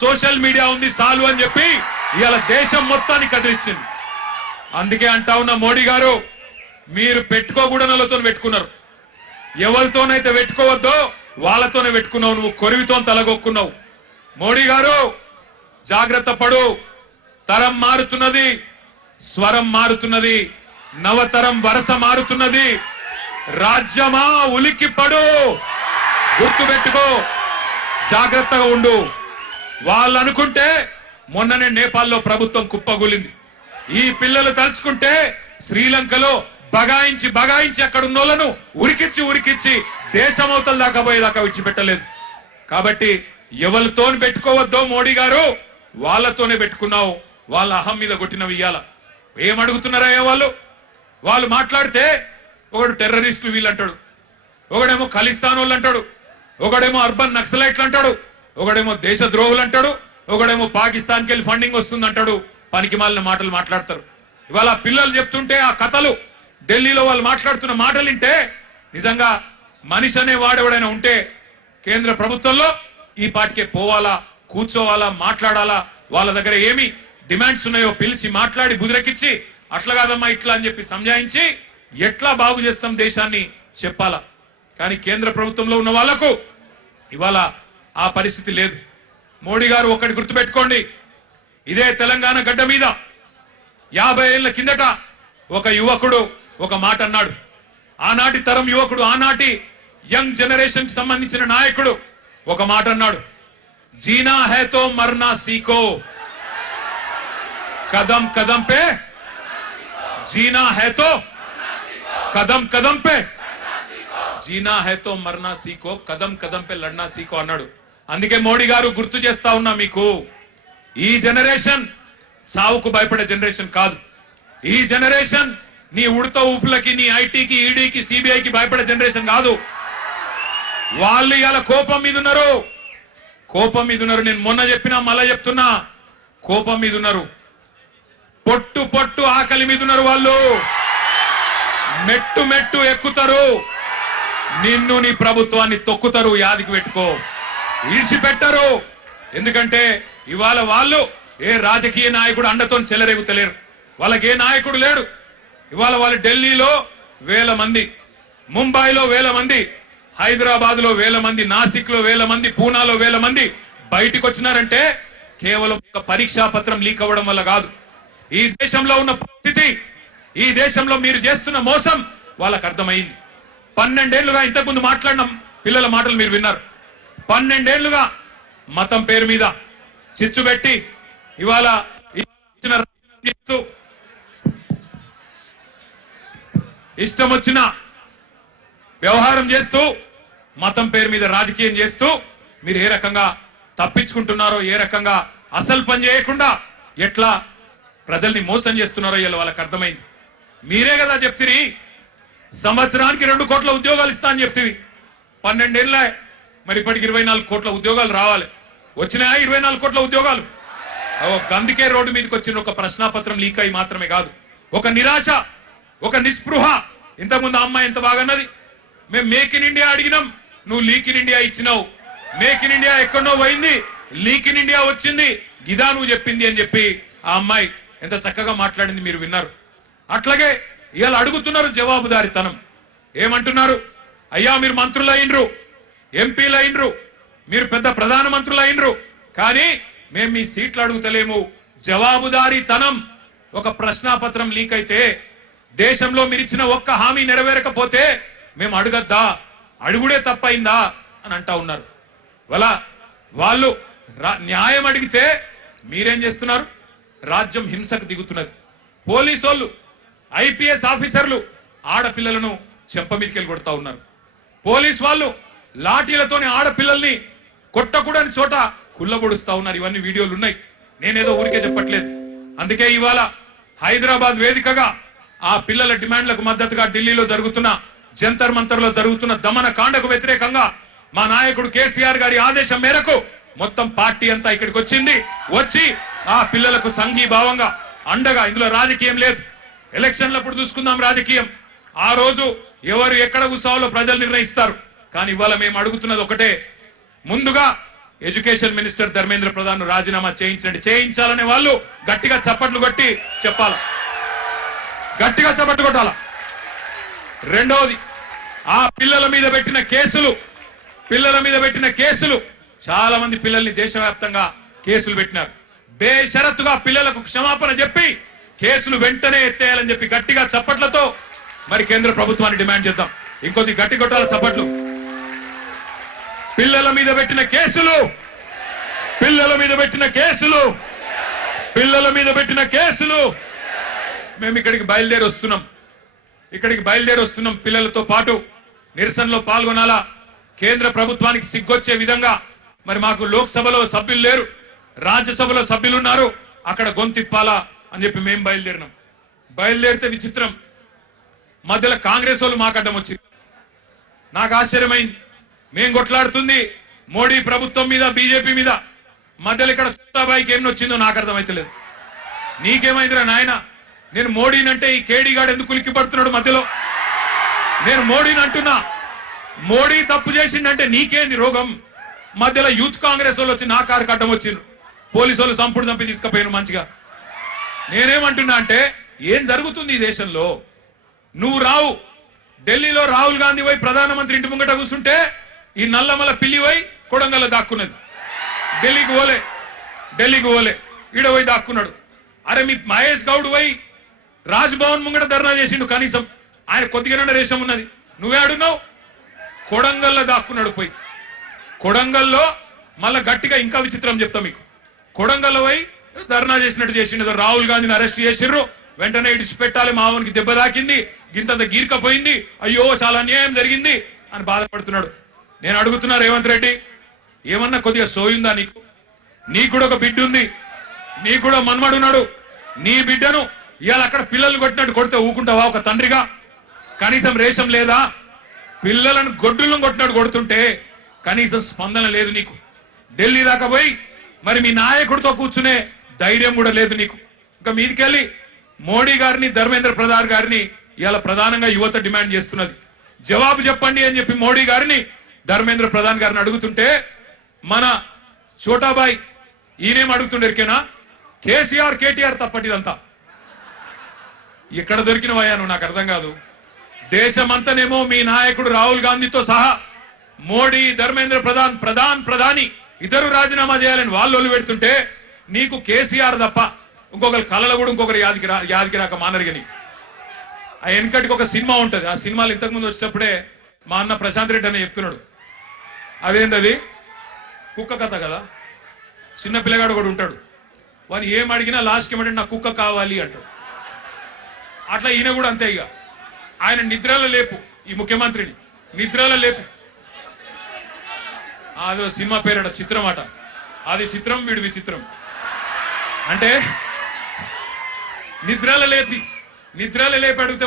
Social media ఉంది చాలు అని చెప్పి ఇవాళ దేశం మొత్తాన్ని కదిలించింది. అందుకే అంటా ఉన్న మోడీ గారు, మీరు పెట్టుకోకూడనలతో పెట్టుకున్నారు. ఎవరితోనైతే పెట్టుకోవద్దో వాళ్ళతోనే పెట్టుకున్నావు. నువ్వు కొరివితో తలగొక్కున్నావు. మోడీ గారు జాగ్రత్త పడు. తరం మారుతున్నది, స్వరం మారుతున్నది, నవతరం వరస మారుతున్నది. రాజ్యమా ఉలిక్కి పడు, గుర్తు పెట్టుకో, జాగ్రత్తగా ఉండు. వాళ్ళు అనుకుంటే మొన్ననే నేపాల్లో ప్రభుత్వం కుప్పగూలింది. ఈ పిల్లలు తలుచుకుంటే శ్రీలంకలో బగాయించి అక్కడ ఉన్నోళ్లను ఉరికిచ్చి దేశమవతల దాకా పోయేదాకా విడిచిపెట్టలేదు. కాబట్టి ఎవరితో పెట్టుకోవద్దో మోడీ గారు, వాళ్ళతోనే పెట్టుకున్నావు. వాళ్ళ అహం మీద కొట్టినవి ఇయ్యాల. ఏమడుగుతున్నారయ్యా వాళ్ళు మాట్లాడితే ఒకడు టెర్రరిస్టులు వీళ్ళు అంటాడు, ఒకడేమో ఖలిస్తాన్ వాళ్ళు అంటాడు, ఒకడేమో అర్బన్ నక్సలైట్లు అంటాడు, ఒకడేమో దేశద్రోహులు అంటాడు, ఒకడేమో పాకిస్తాన్కి వెళ్ళి ఫండింగ్ వస్తుంది అంటాడు. పనికి మాలిన మాటలు మాట్లాడతారు. ఇవాళ పిల్లలు చెప్తుంటే ఆ కథలు, ఢిల్లీలో వాళ్ళు మాట్లాడుతున్న మాటలు వింటే నిజంగా మనిషి అనే వాడెవడైనా ఉంటే కేంద్ర ప్రభుత్వంలో ఈ పాటికే పోవాలా, కూర్చోవాలా, మాట్లాడాలా. వాళ్ళ దగ్గర ఏమి డిమాండ్స్ ఉన్నాయో పిలిచి మాట్లాడి బుదిరెక్కించి అట్లా కాదమ్మా ఇట్లా అని చెప్పి సంజాయించి ఎట్లా బాగు చేస్తాం దేశాన్ని చెప్పాలా. కానీ కేంద్ర ప్రభుత్వంలో ఉన్న వాళ్లకు ఇవాళ ఆ పరిస్థితి లేదు. మోడీ గారు ఒకటి గుర్తుపెట్టుకోండి, ఇదే తెలంగాణ గడ్డ మీద 50 ఏళ్ల కిందట ఒక యువకుడు ఒక మాట అన్నాడు. ఆనాటి తరం యువకుడు, ఆనాటి యంగ్ జనరేషన్ కి సంబంధించిన నాయకుడు ఒక మాట అన్నాడు, జీనా హై తో మర్నా సీఖో, కదం కదం పే జీనా హై తో కదం కదం పే జీనా హై తో మర్నా సీఖో, కదం కదం పే లడ్నా సీఖో అన్నాడు. అందుకే మోడీ గారు గుర్తు చేస్తా ఉన్నా మీకు, ఈ జనరేషన్ సావుకు భయపడే జనరేషన్ కాదు. ఈ జనరేషన్ నీ ఉడత ఊపులకి, నీ ఐటీకి, ఈడీకి, సిబిఐకి భయపడే జనరేషన్ కాదు. వాళ్ళు ఇలా కోపం మీద ఉన్నారు. నేను మొన్న చెప్పినా మళ్ళా చెప్తున్నా, కోపం మీద ఉన్నారు. పొట్టు ఆకలి మీద ఉన్నారు. వాళ్ళు మెట్టు ఎక్కుతారు, నిన్ను నీ ప్రభుత్వాన్ని తొక్కుతారు. యాదికి పెట్టుకో, ఈడ్చిపెట్టరు. ఎందుకంటే ఇవాళ వాళ్ళు ఏ రాజకీయ నాయకుడు అండతో చెలరేగుతలేరు. వాళ్ళకి ఏ నాయకుడు లేడు. ఇవాళ వాళ్ళు ఢిల్లీలో 1000 మంది, ముంబైలో 1000 మంది, హైదరాబాద్ లో 1000 మంది, నాసిక్ లో 1000 మంది, పూనాలో 1000 మంది బయటికి వచ్చినారంటే కేవలం ఒక పరీక్షా పత్రం లీక్ అవ్వడం వల్ల కాదు. ఈ దేశంలో ఉన్న పరిస్థితి, ఈ దేశంలో మీరు చేస్తున్న మోసం వాళ్ళకు అర్థమైంది. 12 ఏళ్లుగా ఇంతకుముందు మాట్లాడిన పిల్లల మాటలు మీరు విన్నారు. 12 ఏళ్లుగా మతం పేరు మీద చిచ్చు పెట్టి ఇవాళ ఇష్టం వచ్చిన వ్యవహారం చేస్తూ, మతం పేరు మీద రాజకీయం చేస్తూ మీరు ఏ రకంగా తప్పించుకుంటున్నారో, ఏ రకంగా అసలు పని చేయకుండా ఎట్లా ప్రజల్ని మోసం చేస్తున్నారో ఇలా వాళ్ళకి అర్థమైంది. మీరే కదా చెప్తిరి సంవత్సరానికి 2 కోట్ల ఉద్యోగాలు ఇస్తా అని చెప్తివి. 12 ఏళ్ళే, మరి ఇప్పటికి 24 కోట్ల ఉద్యోగాలు రావాలి. వచ్చినాయా 24 కోట్ల ఉద్యోగాలు? అందుకే రోడ్డు మీదకి వచ్చిన ఒక ప్రశ్నాపత్రం లీక్ అయి మాత్రమే కాదు, ఒక నిరాశ, ఒక నిస్పృహ. ఇంతకుముందు అమ్మాయి ఎంత బాగా అన్నది, మేము మేక్ ఇన్ ఇండియా అడిగినాం, నువ్వు లీక్ ఇన్ ఇండియా ఇచ్చినావు. మేక్ ఇన్ ఇండియా ఎక్కడో పోయింది, లీక్ ఇన్ ఇండియా వచ్చింది, గిదా నువ్వు చెప్పింది అని చెప్పి ఆ అమ్మాయి ఎంత చక్కగా మాట్లాడింది మీరు విన్నారు. అట్లాగే ఇవాళ అడుగుతున్నారు జవాబుదారితనం. ఏమంటున్నారు? అయ్యా మీరు మంత్రులు అయినరు, ఎంపీలు అయినరు, మీరు పెద్ద ప్రధానమంత్రులు అయినరు, కానీ మేము మీ సీట్లు అడుగుతలేము. జవాబుదారీతనం. ఒక ప్రశ్నాపత్రం లీక్ అయితే, దేశంలో మీరు ఇచ్చిన ఒక్క హామీ నెరవేరకపోతే మేము అడగద్దా, అడుగుడే తప్పైందా అని అంటా ఉన్నారు. వాళ్ళు న్యాయం అడిగితే మీరేం చేస్తున్నారు? రాజ్యం హింసకు దిగుతున్నది. పోలీసు వాళ్ళు, ఐపీఎస్ ఆఫీసర్లు ఆడపిల్లలను చెంప మీదకెళ్ళి కొడతా ఉన్నారు. పోలీసు వాళ్ళు లాఠీలతోని ఆడపిల్లల్ని కొట్టకూడని చోట కుళ్ళబొడుస్తా ఉన్నారు. ఇవన్నీ వీడియోలు ఉన్నాయి, నేనేదో ఊరికే చెప్పట్లేదు. అందుకే ఇవాళ హైదరాబాద్ వేదికగా ఆ పిల్లల డిమాండ్లకు మద్దతుగా ఢిల్లీలో జరుగుతున్న, జంతర్ మంతర్ లో జరుగుతున్న దమన కాండకు వ్యతిరేకంగా మా నాయకుడు కేసీఆర్ గారి ఆదేశం మేరకు మొత్తం పార్టీ అంతా ఇక్కడికి వచ్చింది. వచ్చి ఆ పిల్లలకు సంఘీభావంగా అండగా, ఇందులో రాజకీయం లేదు, ఎలక్షన్లప్పుడు చూసుకుందాం రాజకీయం, ఆ రోజు ఎవరు ఎక్కడ కూర్చోవాలో ప్రజలు నిర్ణయిస్తారు. కానీ ఇవాళ మేము అడుగుతున్నది ఒకటే, ముందుగా ఎడ్యుకేషన్ మినిస్టర్ ధర్మేంద్ర ప్రధాన్ రాజీనామా చేయించండి. చేయించాలనే వాళ్ళు గట్టిగా చప్పట్లు కొట్టి చెప్పాల, గట్టిగా చప్పట్లు కొట్టాల. రెండవది, ఆ పిల్లల మీద పెట్టిన కేసులు చాలా మంది పిల్లల్ని దేశవ్యాప్తంగా కేసులు పెట్టినారు. బేషరతుగా పిల్లలకు క్షమాపణ చెప్పి కేసులు వెంటనే ఎత్తేయాలని చెప్పి గట్టిగా చప్పట్లతో మరి కేంద్ర ప్రభుత్వాన్ని డిమాండ్ చేద్దాం. ఇంకొద్ది గట్టి కొట్టాల చప్పట్లు. పిల్లల మీద పెట్టిన కేసులు మేము ఇక్కడికి బయలుదేరి వస్తున్నాం. పిల్లలతో పాటు నిరసనలో పాల్గొనాలా. కేంద్ర ప్రభుత్వానికి సిగ్గొచ్చే విధంగా మరి మాకు లోక్సభలో సభ్యులు లేరు, రాజ్యసభలో సభ్యులు ఉన్నారు, అక్కడ గొంతిప్పాలా అని చెప్పి మేము బయలుదేరితే విచిత్రం, మధ్యలో కాంగ్రెస్ వాళ్ళు మాకు అడ్డం వచ్చింది. నాకు ఆశ్చర్యమైంది. మేం కొట్లాడుతుంది మోడీ ప్రభుత్వం మీద, బీజేపీ మీద, మధ్యలో ఇక్కడ చోటాబాయికి ఏం వచ్చిందో నాకు అర్థమైతలేదు. నీకేమైందిరా నాయన? నేను మోడీనంటే ఈ కేడీ గాడు ఎందుకు ఉలిక్కి పడుతున్నాడు మధ్యలో? నేను మోడీని అంటున్నా, మోడీ తప్పు చేసిండంటే నీకేంది రోగం? మధ్యలో యూత్ కాంగ్రెస్ వాళ్ళు వచ్చి నా కారుకి అడ్డం వచ్చిండ్రు, పోలీసు వాళ్ళు చంపి తీసుకుపోయాను మంచిగా. నేనేమంటున్నా అంటే ఏం జరుగుతుంది ఈ దేశంలో? నువ్వు రావు, ఢిల్లీలో రాహుల్ గాంధీ పోయి ప్రధానమంత్రి ఇంటి ముంగట కూర్చుంటే ఈ నల్లమల పిల్లి పోయి కొడంగల్లో దాక్కున్నది. ఢిల్లీకి పోలే ఈడ పోయి దాక్కున్నాడు. అరే మీ మహేష్ గౌడ్ పోయి రాజ్భవన్ ముంగట ధర్నా చేసిండు, కనీసం ఆయన కొద్దిగానే రేషం ఉన్నది. నువ్వే అడుగున్నావు, కొడంగల్లో దాక్కున్నాడు. పోయి కొడంగల్లో మళ్ళా గట్టిగా ఇంకా విచిత్రం చెప్తా మీకు. కొడంగల్లో పోయి ధర్నా చేసిండు. రాహుల్ గాంధీని అరెస్ట్ చేసిర్రు, వెంటనే ఇడిచిపెట్టాలి, మావనికి దెబ్బ తాకింది, గింతంత గీర్కపోయింది, అయ్యో చాలా అన్యాయం జరిగింది అని బాధపడుతున్నాడు. నేను అడుగుతున్నా రేవంత్ రెడ్డి, ఏమన్నా కొద్దిగా సోయుందా నీకు? నీకు కూడా ఒక బిడ్డ ఉంది, నీకు కూడా మన్మడున్నాడు. నీ బిడ్డను ఇవాళ అక్కడ పిల్లలు కొట్టినట్టు కొడితే ఊకుంటావా ఒక తండ్రిగా? కనీసం రేషం లేదా? పిల్లలను గొడ్డులను కొట్టినట్టు కొడుతుంటే కనీసం స్పందన లేదు నీకు. ఢిల్లీ దాకా పోయి మరి మీ నాయకుడితో కూర్చునే ధైర్యం కూడా లేదు నీకు. ఇంకా మీదికెళ్ళి మోడీ గారిని, ధర్మేంద్ర ప్రధాన్ గారిని ఇవాళ ప్రధానంగా యువత డిమాండ్ చేస్తున్నది. జవాబు చెప్పండి అని చెప్పి మోడీ గారిని, ధర్మేంద్ర ప్రధాన్ గారిని అడుగుతుంటే మన చోటాబాయ్ ఈయనేం అడుగుతుండేరికేనా? కేటీఆర్ తప్పటిదంతా. ఎక్కడ దొరికినవయ్యా నువ్వు? నాకు అర్థం కాదు. దేశమంతనేమో మీ నాయకుడు రాహుల్ గాంధీతో సహా మోడీ, ధర్మేంద్ర ప్రధాని ఇద్దరు రాజీనామా చేయాలని వాళ్ళు పెడుతుంటే నీకు కేసీఆర్ తప్ప ఇంకొకరు కళలు కూడా ఇంకొకరు యాదికి రాక మానరుగా నీకు. ఆ వెనకటికి ఒక సినిమా ఉంటది, ఆ సినిమాలు ఇంతకుముందు వచ్చేటప్పుడే మా అన్న ప్రశాంత్ రెడ్డి అని చెప్తున్నాడు. అదేంటది? కుక్క కథ కదా. చిన్న పిల్లగాడు కూడా ఉంటాడు, వాడు ఏం అడిగినా లాస్ట్కి ఏమంటే నాకు కుక్క కావాలి అంటాడు. అట్లా ఈయన కూడా అంతే. ఇక ఆయన నిద్రలో లేపు, ఈ ముఖ్యమంత్రిని నిద్రలో లేపు. అదో సినిమా పేరట, చిత్రం అట. అది చిత్రం, వీడు విచిత్రం. అంటే నిద్రలో లేపి అడిగితే